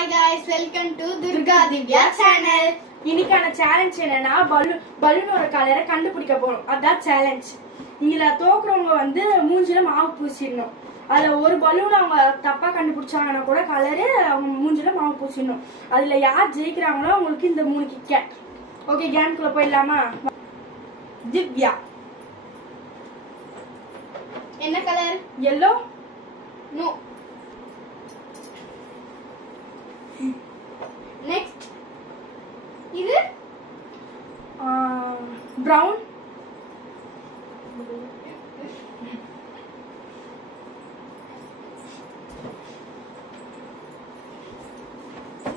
Hi guys, welcome to Durga Divya channel. இன்னைக்கான challenge என்னன்னா பலூனோட கலரை கண்டுபிடிக்க போறோம். அதான் சேலஞ்ச். இதுல தோக்குறவங்க வந்து மூஞ்சில மாவு பூசிடணும். அதுல ஒரு பலூன் அவங்க தப்பா கண்டுபிடிச்சாங்கன்னா கூட கலரு அவங்க மூஞ்சில மாவு பூசிடணும். அதுல யார் ஜெயிக்கிறாங்களோ அவங்களுக்கு இந்த 3 கிட்கேட். ஓகே, கேம்குள்ள போயிடலாமா? திவ்யா, என்ன கலர்? yellow. No. Next. இது brown.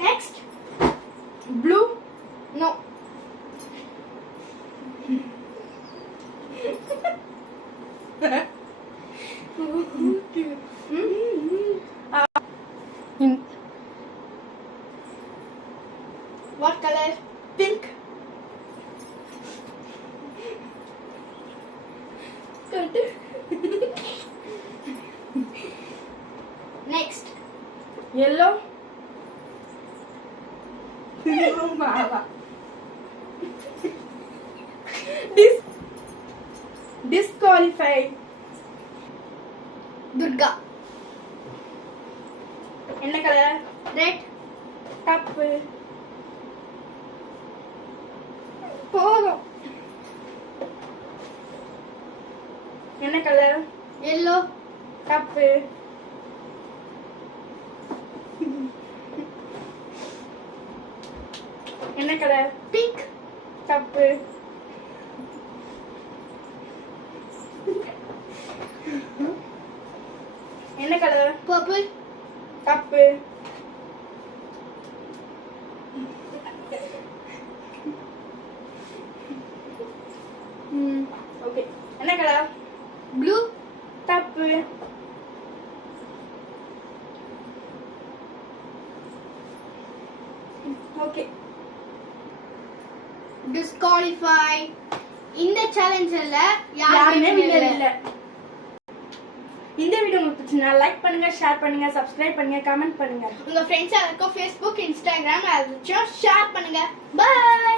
Next. Blue. No. What color? Pink. Next. Yellow. Disqualified. Durga. என்ன கலர்? Red. தப்பு. போதும். என்ன கலர்? Yellow. தப்பு. என்ன கலர்? Pink. தப்பு. என்ன கலர்? Purple. தப்பு. ஓகே, என்ன கலர்? Blue. தப்பு. Okay, Disqualify. இந்த சேலஞ்சில் யாருமே வின்னர் இல்ல. இந்த வீடியோ உங்களுக்கு பிடிச்சிருந்தா லைக் பண்ணுங்க, ஷேர் பண்ணுங்க, சப்ஸ்கிரைப் பண்ணுங்க, கமெண்ட் பண்ணுங்க. உங்க ஃப்ரெண்ட்ஸ் யாருக்கும் Facebook, Instagram ஷேர் பண்ணுங்க. பை.